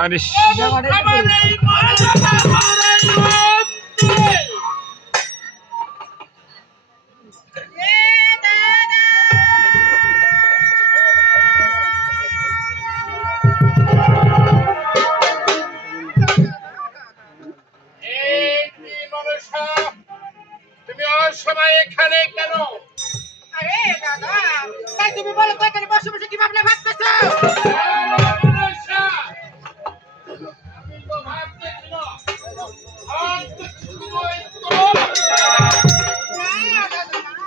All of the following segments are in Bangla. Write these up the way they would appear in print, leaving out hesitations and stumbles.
আরে তুমি অসময় এখানে কেন? আরে দাদা, তাই তুমি বলো তো এখানে বসে বসে কি ভাবনা ভাবতেছো? আমি তো ভাবতেছি না। না দাদা না,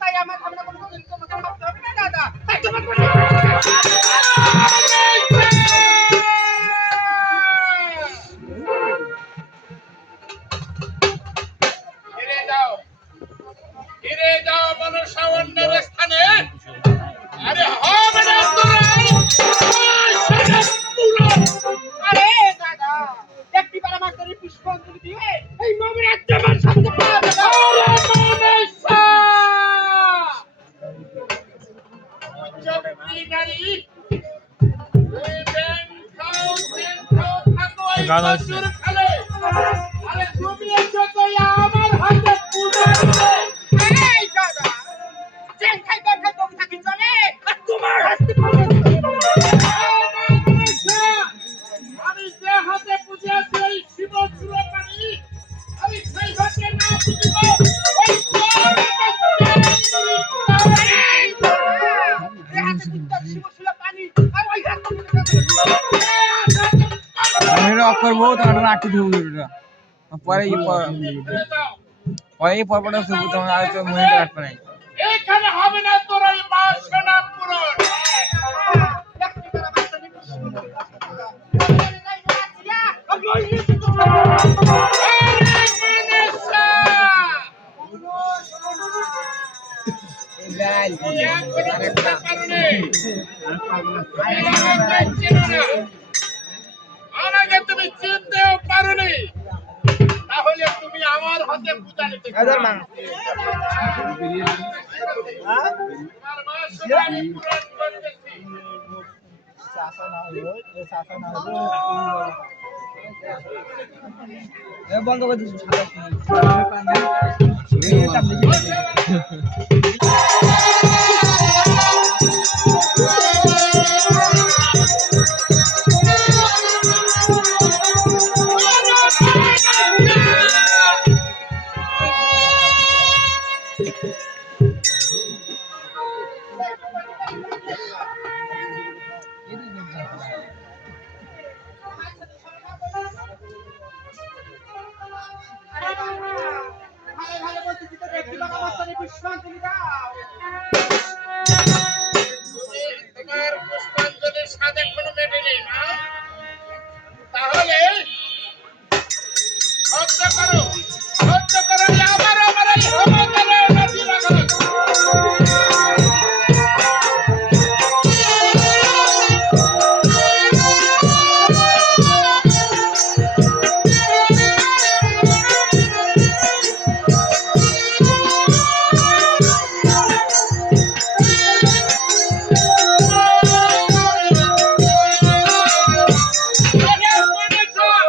তাই আমার ভাবনা কোনো কিছু তোমাকে ভাবতে হবে না দাদা। তাই তোমার ফিরে যাও মনসা অন্যের স্থানে। আরে হবে না আরে দাদা, একটিবার আমার শরীরে পুষ্পাঞ্জলি দিয়ে এই মমির একটা মান শান্ত পাওয়া যাবে। গান আছে। আরে তুমি এসো তো আমার হাতে পূজা দিতে। এই দাদা, যেন খাই তুমি থাকি চলে আর তোমার হাতে পড়ে। আমি যে হাতে পূজা দিই শিব সুরপানি, আমি সেই হাতে না বুঝব ওই করবো তখন রাখতে দেবো পরে পরে পরপরটা শুরু তখন আর তো মনে রাখবে নাই। এখানে হবে না তোর ওই মা সোনা পূরণ। আমাকে তুমি চিনতেও পারোনি, তাহলে তুমি আমার হাতে পূজা নিতে তোমার মা সোনা আমি পূরণ করতেছি। বন্ধ করে দিচ্ছি। তোমার পুষ্পাঞ্জলির স্বাদ এখনো মেটেনি না?